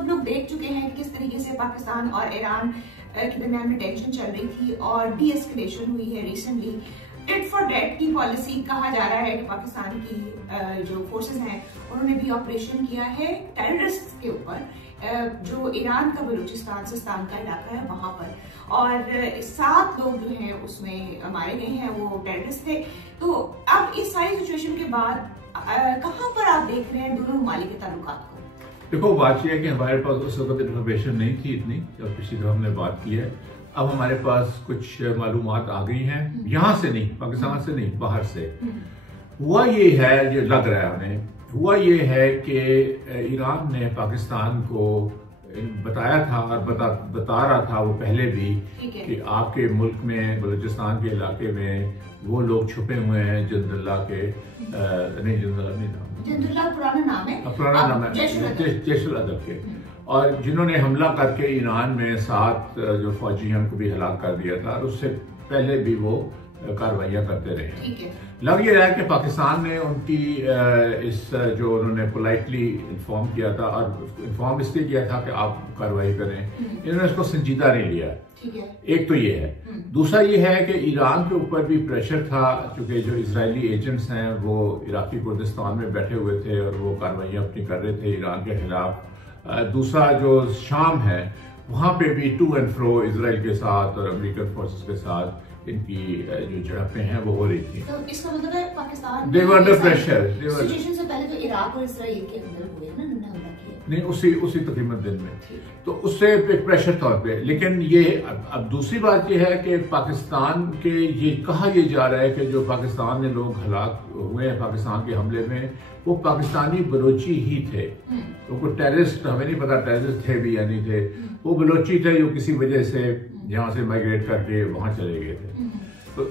सब लोग देख चुके हैं कि किस तरीके से पाकिस्तान और ईरान के दरमियान में टेंशन चल रही थी और डी एस्केलेशन हुई है रिसेंटली। टिट फॉर टैट की पॉलिसी कहा जा रहा है कि पाकिस्तान की जो फोर्सेस हैं उन्होंने भी ऑपरेशन किया है टेररिस्ट के ऊपर, जो ईरान का बलूचिस्तान सिस्तान का इलाका है वहां पर, और 7 लोग जो हैं उसमें मारे गए हैं, वो टेररिस्ट थे। तो अब इस सारी सिचुएशन के बाद कहां पर आप देख रहे हैं दोनों ममालिक के ताल्लुकात को? देखो, बात यह है कि हमारे पास उस वक्त इन्फॉर्मेशन नहीं थी इतनी, जब पिछली दफा हमने बात की है। अब हमारे पास कुछ मालूमात आ गई हैं, यहाँ से नहीं, पाकिस्तान से नहीं, बाहर से। हुआ ये है, जो लग रहा है हमें, हुआ ये है कि ईरान ने पाकिस्तान को बताया था और बता रहा था वो पहले भी कि आपके मुल्क में, बलूचिस्तान के इलाके में वो लोग छुपे हुए हैं जंदुल्ला के, नहीं जंदुल्ला नहीं नाम, जंदुल्ला पुराना नाम है, पुराना नाम है, जैशुल अदब के, और जिन्होंने हमला करके ईरान में 7 जो फौजी हैं उनको भी हलाक कर दिया था, और उससे पहले भी वो कार्रवाइयां करते रहे। लग ये रहा है कि पाकिस्तान ने उनकी इस जो उन्होंने पोलाइटली इन्फॉर्म किया था, और इन्फॉर्म इसलिए किया था कि आप कार्रवाई करें, इन्होंने इसको संजीदा नहीं लिया। एक तो ये है। दूसरा ये है कि ईरान के ऊपर भी प्रेशर था, क्योंकि जो इजरायली एजेंट्स हैं वो इराकी कुर्दिस्तान में बैठे हुए थे और वो कार्रवाइयां अपनी कर रहे थे ईरान के खिलाफ। दूसरा जो शाम है वहां पे भी टू एंड फ्रो इजराइल के साथ और अमेरिकन फोर्सेस के साथ इनकी जो झड़पें हैं वो हो रही थी। तो इसका मतलब है पाकिस्तान दे वर अंडर प्रेशर। सिचुएशन से पहले तो इराक और इजराइल के अंदर हुए ना हमला किया, नहीं उसी तकरीबन दिन में, तो उससे प्रेशर तौर पे। लेकिन ये अब दूसरी बात ये है कि पाकिस्तान के ये कहा यह जा रहा है कि जो पाकिस्तान में लोग हलाक हुए हैं पाकिस्तान के हमले में, वो पाकिस्तानी बलोची ही थे। तो कोई टेररिस्ट, हमें नहीं पता टेररिस्ट थे भी या नहीं थे, वो बलोची थे जो किसी वजह से यहाँ से माइग्रेट करके वहां चले गए थे। तो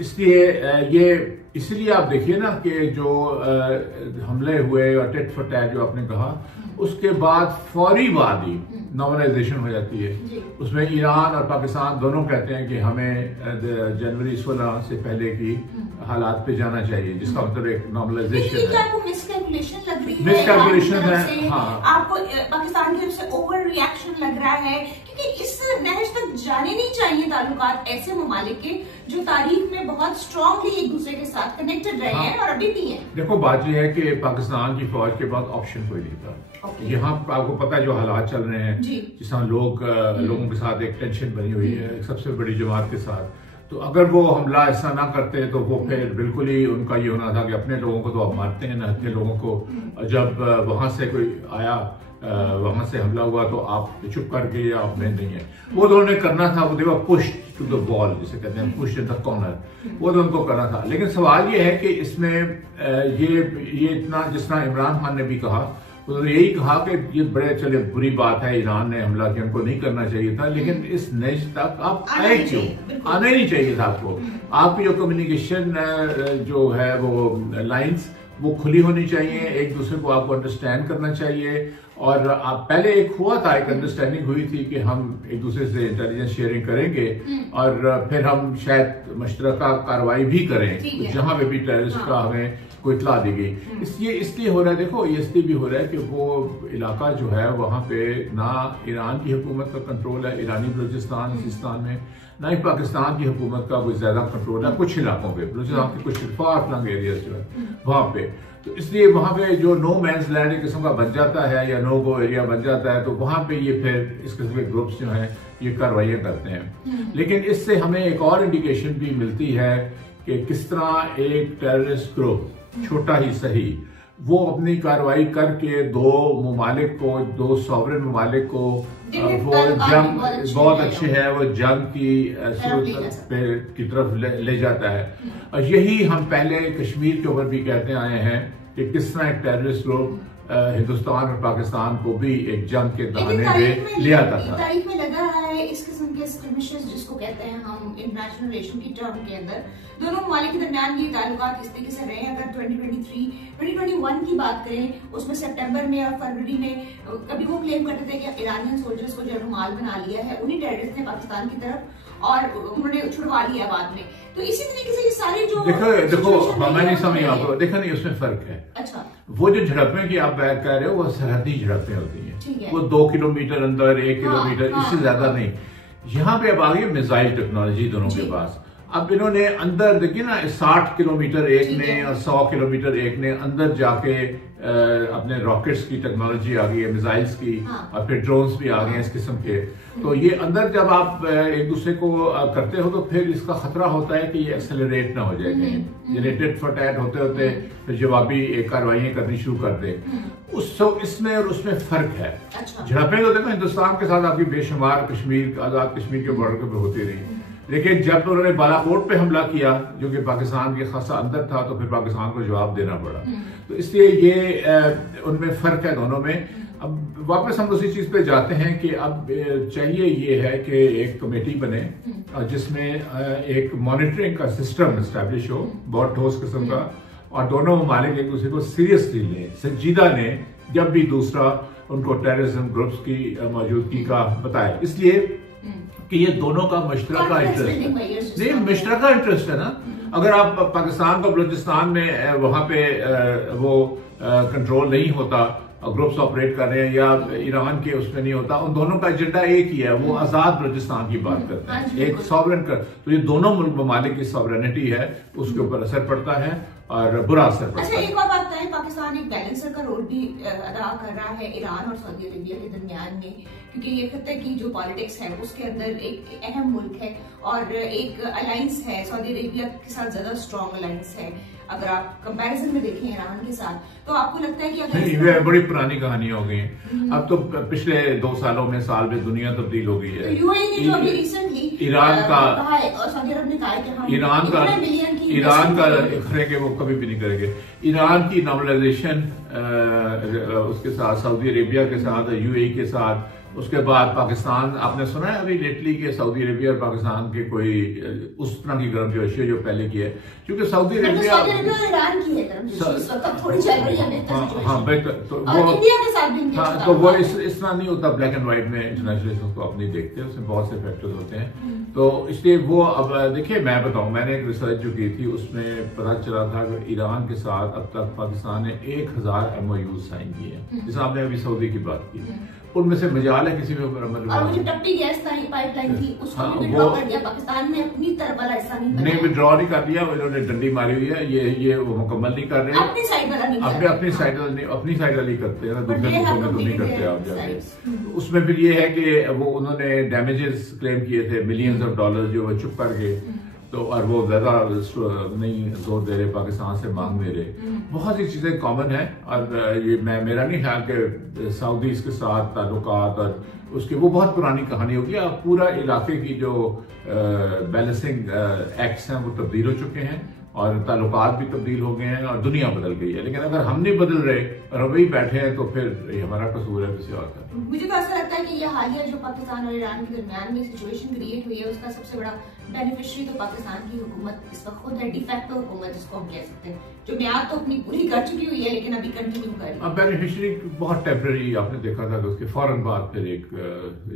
इसलिए आप देखिए ना कि जो हमले हुए और टिट फॉर टैट जो आपने कहा, उसके बाद फौरी बाद ही नॉर्मलाइजेशन हो जाती है। उसमें ईरान और पाकिस्तान दोनों कहते हैं कि हमें जनवरी 16 से पहले की हालात पे जाना चाहिए, जिसका मतलब एक नॉर्मलाइजेशन है। आपको मिसकैलकुलेशन लग रही है? मिसकैलकुलेशन है, हाँ। आपको पाकिस्तान की तरफ से ओवर रिएक्शन लग रहा है, क्योंकि इस नहज तक जाने नहीं चाहिए ताल्लुकात ऐसे ममालिक के जो तारीख में बहुत स्ट्रांगली एक दूसरे के साथ कनेक्टेड रहे हैं और अभी भी हैं। देखो, बात यह है कि पाकिस्तान की फौज के पास ऑप्शन कोई नहीं था। यहाँ आपको पता है जो हालात चल रहे हैं, जिस तरह लोगों के साथ एक टेंशन बनी हुई है एक सबसे बड़ी जमात के साथ, तो अगर वो हमला ऐसा ना करते तो वो फिर बिल्कुल ही उनका ये होना था कि अपने लोगों को तो आप मारते हैं ना, अपने लोगों को जब वहां से कोई आया, वहां से हमला हुआ तो आप चुप करके या आप में नहीं है, वो तो उन्होंने करना था। वो देखो पुश टू द वॉल जिसे कहते हैं, पुश इन द कॉर्नर, वो तो उनको करना था। लेकिन सवाल ये है कि इसमें ये इतना, जिस तरह इमरान खान ने भी कहा, उन्होंने यही कहा कि ये बड़े चले बुरी बात है, ईरान ने हमला किया, हमको नहीं करना चाहिए था, लेकिन इस नज तक आप आए क्यों? आना ही नहीं चाहिए था आपको। आपकी जो कम्युनिकेशन जो है वो लाइंस वो खुली होनी चाहिए, एक दूसरे को आपको अंडरस्टैंड करना चाहिए। और आप पहले एक हुआ था, एक अंडरस्टैंडिंग हुई थी कि हम एक दूसरे से इंटेलिजेंस शेयरिंग करेंगे और फिर हम शायद मुश्तरका कार्रवाई भी करें जहां पे भी टेररिस्ट का हमें कोई इतला दी गई। इसलिए हो रहा है, देखो ये इसलिए भी हो रहा है कि वो इलाका जो है वहां पे ना ईरान की हुकूमत का कंट्रोल है, ईरानी बलूचिस्तान सिस्तान में, ना ही पाकिस्तान की हुकूमत का कोई ज्यादा कंट्रोल है कुछ इलाकों पे, बलूचिस्तान के कुछ फार फ्लंग एरियाज जो है वहां पे। तो इसलिए वहां पे जो नो मैंस लैंड एक किस्म का बन जाता है या नो गो एरिया बन जाता है, तो वहां पे ये फिर इस किस्म के ग्रुप्स जो हैं ये कार्रवाइयां करते हैं। लेकिन इससे हमें एक और इंडिकेशन भी मिलती है कि किस तरह एक टेररिस्ट ग्रुप, छोटा ही सही, वो अपनी कार्रवाई करके दो ममालिक को, दो सॉवरेन ममालिक को, वो जंग बहुत अच्छे है, वो जंग की तरफ ले जाता है। और यही हम पहले कश्मीर के ऊपर भी कहते आए हैं कि किस तरह एक टेररिस्ट ग्रुप हिंदुस्तान और पाकिस्तान को भी एक जंग के दहाने में ले आता था। तारीख में लगा है इस किस्म के स्क्रिमिशेस जिसको कहते हैं हम इंटरनेशनल रिलेशन की टर्म के अंदर, दोनों ममालिक के दरमियान ये ताल्लुकात इस तरीके से रहे। अगर 2021 की बात करें, उसमें सितंबर में और फरवरी में कभी वो क्लेम करते थे कि ईरानियन सोल्जर्स को जो रुमाल बना लिया है उन्हीं टेररिस्ट ने पाकिस्तान की तरफ, और उन्होंने छुड़वा लिया बाद में। तो इसी तरीके से ये सारे जो देखो मैं नहीं समझ आपको, देखा नहीं उसमें फर्क है। अच्छा, वो जो झड़पें की आप बात कर रहे हो वो सरहदी झड़पें होती हैं, वो 2 किलोमीटर अंदर 1 किलोमीटर इससे ज्यादा नहीं। यहाँ पे अब आ गई मिसाइल टेक्नोलॉजी दोनों के पास। अब इन्होंने अंदर देखिए ना 60 किलोमीटर एक ने और 100 किलोमीटर एक ने अंदर जाके अपने रॉकेट्स की टेक्नोलॉजी आ गई है, मिसाइल्स की, और फिर ड्रोन्स भी आ गए हैं इस किस्म के। तो ये अंदर जब आप एक दूसरे को करते हो तो फिर इसका खतरा होता है कि ये एक्सेलरेट ना हो जाए, यानी टिट फॉर टैट होते होते फिर जवाबी कार्रवाइयां करनी शुरू कर दे। इसमें और उसमें फर्क है। झड़पें तो देखो हिंदुस्तान के साथ आपकी बेशुमार कश्मीर, आजाद कश्मीर के बॉर्डर पे होती रही, लेकिन जब उन्होंने बालाकोट पे हमला किया जो कि पाकिस्तान के खासा अंदर था, तो फिर पाकिस्तान को जवाब देना पड़ा। तो इसलिए ये उनमें फर्क है दोनों में। अब वापस हम उसी चीज पे जाते हैं कि अब चाहिए ये है कि एक कमेटी बने जिसमें एक मॉनिटरिंग का सिस्टम एस्टैब्लिश हो, बहुत ठोस किस्म का, और दोनों ममालिक एक दूसरे को सीरियसली लें, संजीदा लें जब भी दूसरा उनको टेररिज्म ग्रुप्स की मौजूदगी का बताए, इसलिए कि ये दोनों का मुश्तरका इंटरेस्ट है। नहीं, मुश्तरका इंटरेस्ट है ना। अगर आप पाकिस्तान को बलूचिस्तान में वहां पे वो कंट्रोल नहीं होता, ग्रुप्स ऑपरेट कर रहे हैं, या ईरान के उसमें नहीं होता, उन दोनों का एजेंडा एक ही है, वो आजाद बलूचिस्तान की बात करते हैं, एक सॉवरेन कर। तो ये दोनों मुल्क ममालिक की सॉवरेनिटी है, उसके ऊपर असर पड़ता है और बुरा असर पड़ता है। अच्छा, एक और बात है, पाकिस्तान एक बैलेंसर का रोल भी अदा कर रहा है ईरान और सऊदी अरेबिया के दरमियान में, क्योंकि ये खत्ते की जो पॉलिटिक्स है उसके अंदर एक अहम मुल्क है और एक अलायंस है सऊदी अरेबिया के साथ, ज्यादा स्ट्रॉन्ग अलायंस है। अगर आप कंपैरिजन में देखें ईरान के साथ, तो आपको लगता है कि अगर बड़ी पुरानी कहानी हो गई। अब तो पिछले 2 सालों में साल में दुनिया तब्दील हो गई है। तो यूएई ने जो अभी रिसेंटली ईरान का और सऊदी अरब ने कहा है कि हम ईरान का करेंगे, वो कभी भी नहीं करेंगे। ईरान की नॉर्मलाइजेशन उसके साथ, सऊदी अरेबिया के साथ, यूएई के साथ, उसके बाद पाकिस्तान, आपने सुना है अभी लेटली के सऊदी अरेबिया और पाकिस्तान के कोई उस तरह की गर्म जोशी जो पहले की है, क्योंकि सऊदी अरेबिया ईरान की है थोड़ी चल रही है। हाँ बेहतर, तो वो इस तरह नहीं होता ब्लैक एंड व्हाइट में, इंटरनेशनल को अपनी देखते हैं, उसमें बहुत से फैक्टर्स होते हैं। तो इसलिए वो, अब देखिए मैं बताऊं, मैंने एक रिसर्च जो की थी उसमें पता चला था कि ईरान के साथ अब तक पाकिस्तान ने 1000 MOU साइन किए हैं, जैसे आपने अभी सऊदी की बात की, उनमें से मजाल है किसी में अमल। और वो जो टप्पी गैस पाइपलाइन थी उसको भी विड्रॉ कर दिया पाकिस्तान ने, अपनी तरफ वाला हिस्सा नहीं विड्रॉ नहीं कर दिया, उन्होंने डंडी मारी हुई है, ये वो मुकम्मल नहीं कर रहे, अपनी साइड वाला नहीं, अपनी साइड वाली करते हैं ना, दूसरे मुल्कों में तो नहीं करते आप जाके। उसमें फिर ये है कि वो उन्होंने डैमेजेस क्लेम किए थे $मिलियंस जो वो चुप कर गए, तो और वो ज्यादा नहीं जोर दे रहे, पाकिस्तान से मांग दे रहे। बहुत सी चीजें कॉमन है, और ये मेरा नहीं ख्याल कि सऊदी के साथ ताल्लुकात और उसके वो बहुत पुरानी कहानी होगी। अब पूरा इलाके की जो बैलेंसिंग एक्ट्स हैं वो तब्दील हो चुके हैं और ताल्लुकात भी तब्दील हो गए हैं और दुनिया बदल गई है। लेकिन अगर हम नहीं बदल रहे और हम वही बैठे हैं तो फिर ये हमारा कसूर है किसी और का। मुझे तो ऐसा लगता है कि ये हालिया जो पाकिस्तान और ईरान के दरमियान में सिचुएशन क्रिएट हुई है उसका सबसे बड़ा बेनिफिशियरी तो पाकिस्तान की हुकूमत इस वक्त खुद है, डिफैक्टो हुकूमत जिसको हम कह सकते हैं, जो म्याद तो अपनी पूरी कर चुकी हुई है लेकिन अभी कंटिन्यू कर रही है। बेनिफिशियरी बहुत टेम्पररी, आपने देखा था कि उसके फौरन बाद फिर एक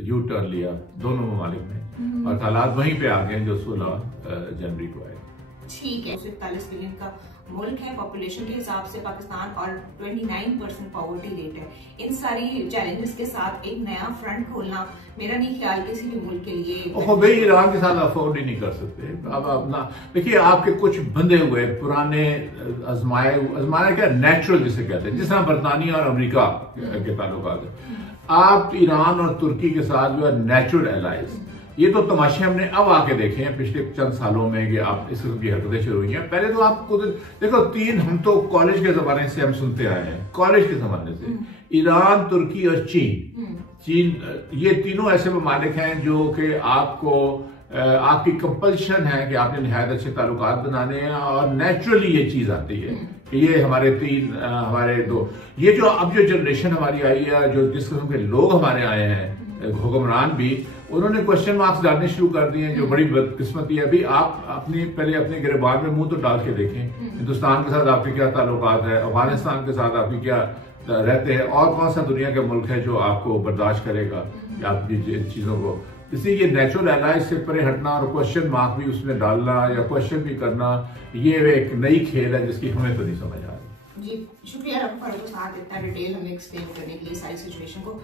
यू टर्न लिया दोनों ममालिक में और हालात वहीं पे आ गए जो 16 जनवरी को आए। ठीक है, 41 बिलियन का मुल्क है पॉपुलेशन के हिसाब से पाकिस्तान और 29% पॉवर्टी रेट है। इन सारी चैलेंजेस के साथ एक नया फ्रंट खोलना मेरा नहीं ख्याल किसी भी मुल्क के लिए। भाई ईरान के साथ अफोर्ड ही नहीं कर सकते। अब अपना देखिए, आपके कुछ बंधे हुए पुराने आजमाया क्या नेचुरल जिसे कहते हैं, जिस तरह बरतानिया और अमेरिका के ताल्लुकात है, आप ईरान और तुर्की के साथ जो है नेचुरल एलाइज, ये तो तमाशे हमने अब आके देखे हैं पिछले चंद सालों में कि आप इस किस्म की हरकतें शुरू हुई हैं। पहले तो आप देखो हम तो कॉलेज के जमाने से हम सुनते आए हैं, कॉलेज के जमाने से ईरान, तुर्की और चीन ये तीनों ऐसे ममालिक हैं जो कि आपकी कंपल्शन है कि आपने निहायत अच्छे ताल्लुकात बनाने हैं और नेचुरली ये चीज आती है कि ये हमारे दो, ये जो अब जो जनरेशन हमारी आई है, जो जिस किस्म के लोग हमारे आए हैं, हुक्मरान भी, उन्होंने क्वेश्चन मार्क्स डालने शुरू कर दिए हैं, जो बड़ी बदकिस्मती है। अभी आप पहले अपने गिरबान में मुंह तो डाल के देखें, हिंदुस्तान के साथ आपके क्या ताल्लुकात है, अफगानिस्तान के साथ आपकी क्या रहते हैं, और कौन सा दुनिया का मुल्क है जो आपको बर्दाश्त करेगा आपकी चीजों को। इसलिए ये नेचुरल एलाइज से परे हटना और क्वेश्चन मार्क भी उसमें डालना या क्वेश्चन भी करना, ये एक नई खेल है जिसकी हमें तो नहीं समझ आ रही। जी शुक्रिया डॉक्टर फरूक साहब इतना डिटेल हमें एक्सप्लेन करने के लिए सारी सिचुएशन को।